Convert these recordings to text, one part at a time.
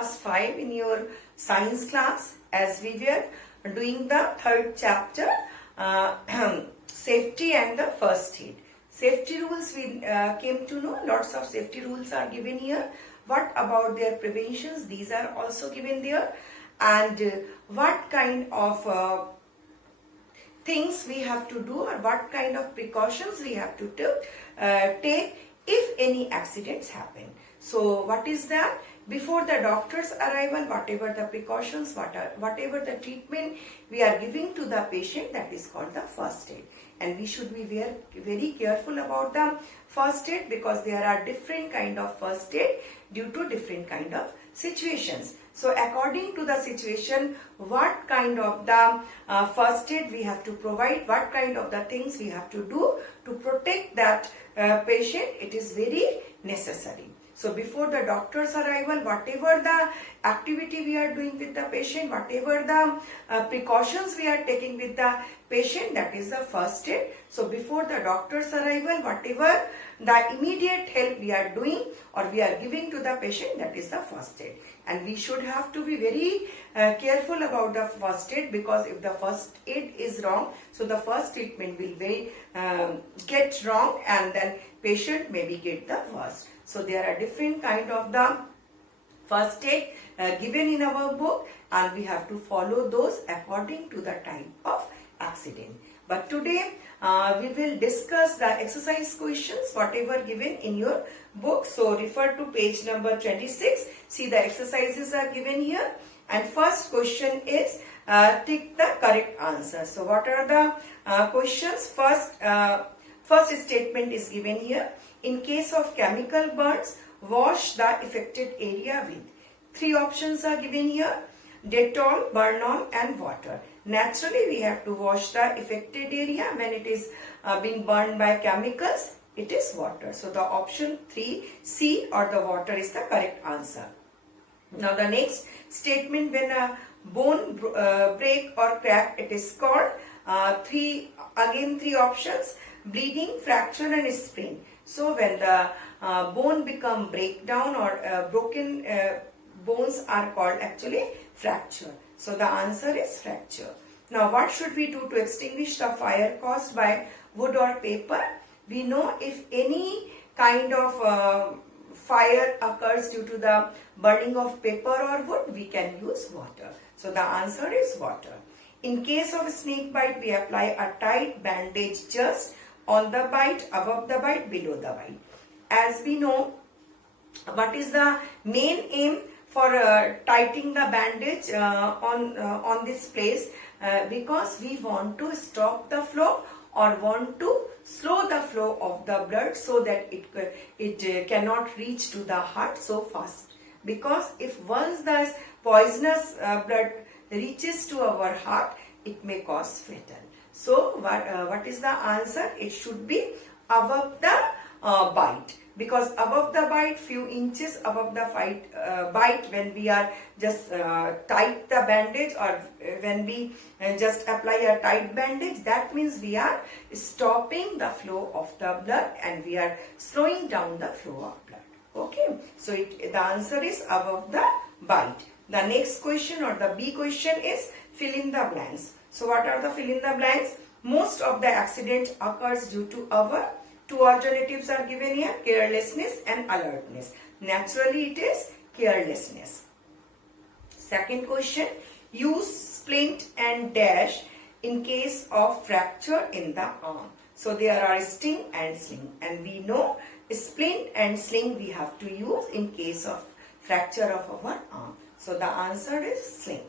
class 5 in your science class, as we were doing the third chapter, safety and the first aid. Safety rules we came to know. Lots of safety rules are given here. What about their preventions? These are also given there. And what kind of things we have to do, or what kind of precautions we have to take if any accidents happen. So what is that? Before the doctor's arrival, whatever the precautions, whatever the treatment we are giving to the patient, that is called the first aid. And we should be very careful about the first aid, because there are different kind of first aid due to different kind of situations. So according to the situation, what kind of the first aid we have to provide, what kind of the things we have to do to protect that patient, it is very necessary. So before the doctor's arrival, whatever the activity we are doing with the patient, whatever the precautions we are taking with the patient, that is the first aid. So before the doctor's arrival, whatever the immediate help we are doing or we are giving to the patient, that is the first aid. And we should have to be very careful about the first aid, because if the first aid is wrong, so the first treatment will get wrong, and then patient maybe get the worst. So there are different kind of the first aid given in our book, and we have to follow those according to the type of accident. But today we will discuss the exercise questions whatever given in your book. So refer to page number 26. See, the exercises are given here, and first question is tick the correct answer. So what are the questions? First statement is given here. In case of chemical burns, wash the affected area with. 3 options are given here: Dettol, Burn-On and water. Naturally, we have to wash the affected area when it is being burned by chemicals. It is water. So the option 3C, or the water, is the correct answer. Now the next statement, when a bone break or crack, it is called 3 options: bleeding, fracture and sprain. So when the bone become breakdown or broken bones are called actually fracture. So the answer is fracture. Now what should we do to extinguish the fire caused by wood or paper? We know if any kind of fire occurs due to the burning of paper or wood, we can use water. So the answer is water. In case of snake bite, we apply a tight bandage just on the bite, above the bite, below the bite. As we know, what is the main aim for tightening the bandage on this place? Because we want to stop the flow or want to slow the flow of the blood, so that it cannot reach to the heart so fast. Because if once the poisonous blood reaches to our heart, it may cause fatal. So what is the answer? It should be above the bite, because above the bite, few inches above the bite, when we are just tight the bandage, or when we just apply a tight bandage, that means we are stopping the flow of the blood and we are slowing down the flow of blood. Okay, so the answer is above the bite. The next question, or the B question, is fill in the blanks. So what are the fill in the blanks? Most of the accident occurs due to our 2 alternatives are given here: carelessness and alertness. Naturally, it is carelessness. Second question, use splint and dash in case of fracture in the arm. So there are sting and sling, and we know splint and sling we have to use in case of fracture of our arm. So the answer is sling.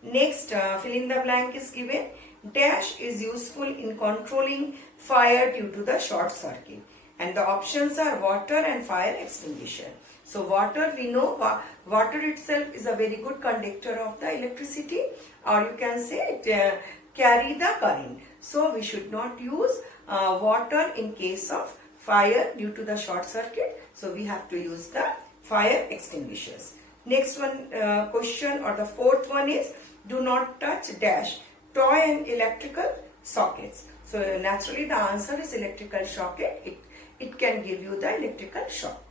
Next, fill in the blank is given. Dash is useful in controlling fire due to the short circuit. And the options are water and fire extinguisher. So water, we know water itself is a very good conductor of the electricity, or you can say it carry the current. So we should not use water in case of fire due to the short circuit. So we have to use the fire extinguishers. Next one question, or the fourth one, is do not touch dash toy and electrical sockets. So naturally the answer is electrical socket. It can give you the electrical shock.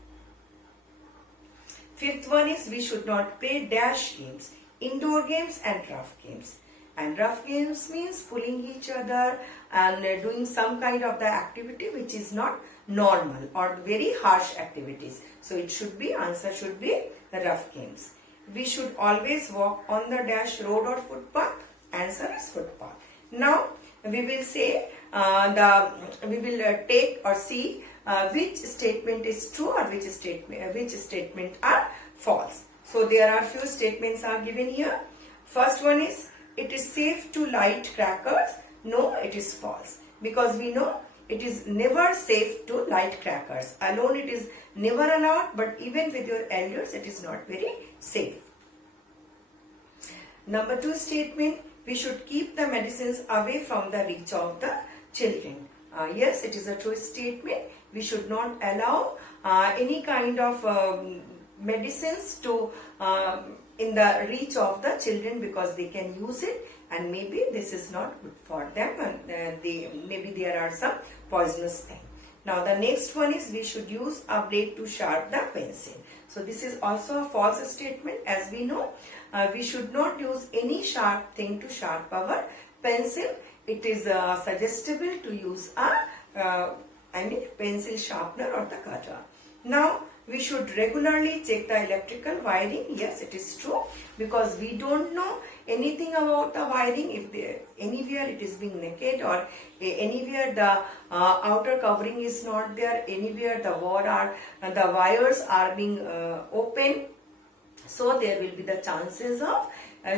Fifth one is we should not play dash games, indoor games and rough games. And rough games means pulling each other and doing some kind of the activity which is not normal or very harsh activities. So it should be, answer should be the rough games. We should always walk on the dash road or footpath. Answer is footpath. Now we will say we will take or see which statement is true or which statement are false. So there are few statements are given here. First one is, it is safe to light crackers. No, it is false, because we know it is never safe to light crackers. Alone it is never allowed, but even with your elders it is not very safe. Number 2 statement, we should keep the medicines away from the reach of the children. Yes, it is a true statement. We should not allow any kind of medicines to in the reach of the children, because they can use it and maybe this is not good for them, and maybe there are some poisonous thing. Now the next one is, we should use a blade to sharp the pencil. So this is also a false statement. As we know, we should not use any sharp thing to sharp our pencil. It is suggestible to use a pencil sharpener or the cutter. Now we should regularly check the electrical wiring. Yes, it is true, because we don't know anything about the wiring. If anywhere it is being naked, or anywhere the outer covering is not there, anywhere the wires are being open, so there will be the chances of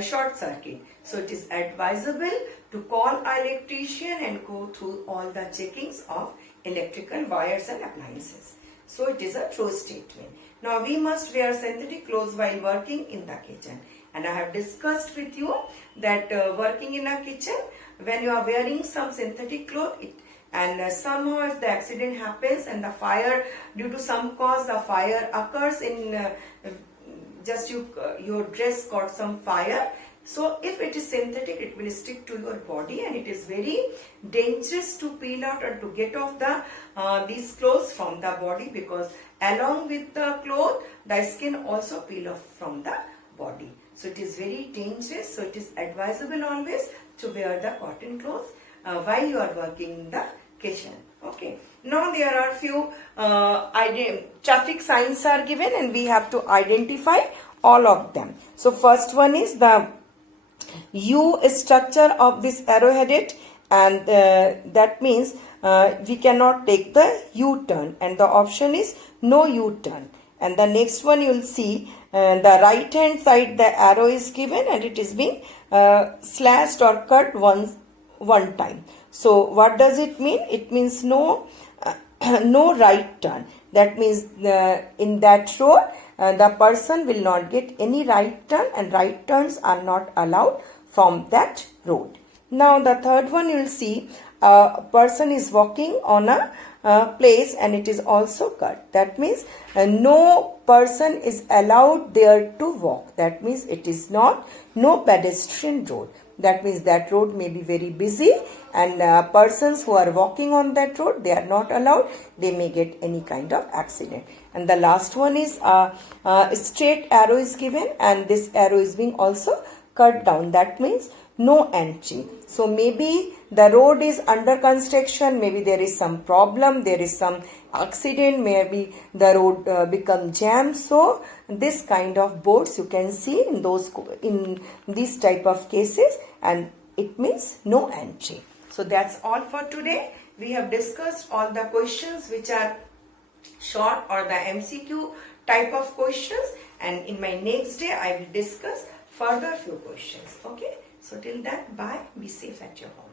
short circuit. So it is advisable to call an electrician and go through all the checkings of electrical wires and appliances. So it is a true statement. Now we must wear synthetic clothes while working in the kitchen. And I have discussed with you that working in a kitchen, when you are wearing some synthetic cloth, and somehow if the accident happens and the fire, due to some cause the fire occurs in just your dress caught some fire. So if it is synthetic, it will stick to your body and it is very dangerous to peel out or to get off these clothes from the body, because along with the cloth, the skin also peel off from the body. So it is very dangerous. So it is advisable always to wear the cotton clothes while you are working in the kitchen. Okay. Now there are few traffic signs are given and we have to identify all of them. So first one is the U structure of this arrowheaded, and that means we cannot take the U-turn, and the option is no U-turn. And the next one you will see the right hand side, the arrow is given and it is being slashed or cut one time. So what does it mean? It means no right turn. That means in that road the person will not get any right turn, and right turns are not allowed from that road. Now the third one, you will see a person is walking on a place and it is also cut. That means no person is allowed there to walk. That means it is no pedestrian road. That means that road may be very busy, and persons who are walking on that road, they are not allowed. They may get any kind of accident. And the last one is a straight arrow is given and this arrow is being also cut down. That means no entry. So maybe the road is under construction, maybe there is some problem, there is some accident, maybe the road become jammed. So this kind of boards you can see in these type of cases, and it means no entry. So that's all for today. We have discussed all the questions which are short or the MCQ type of questions, and in my next day I will discuss further few questions. Okay. So till that, bye. Be safe at your home.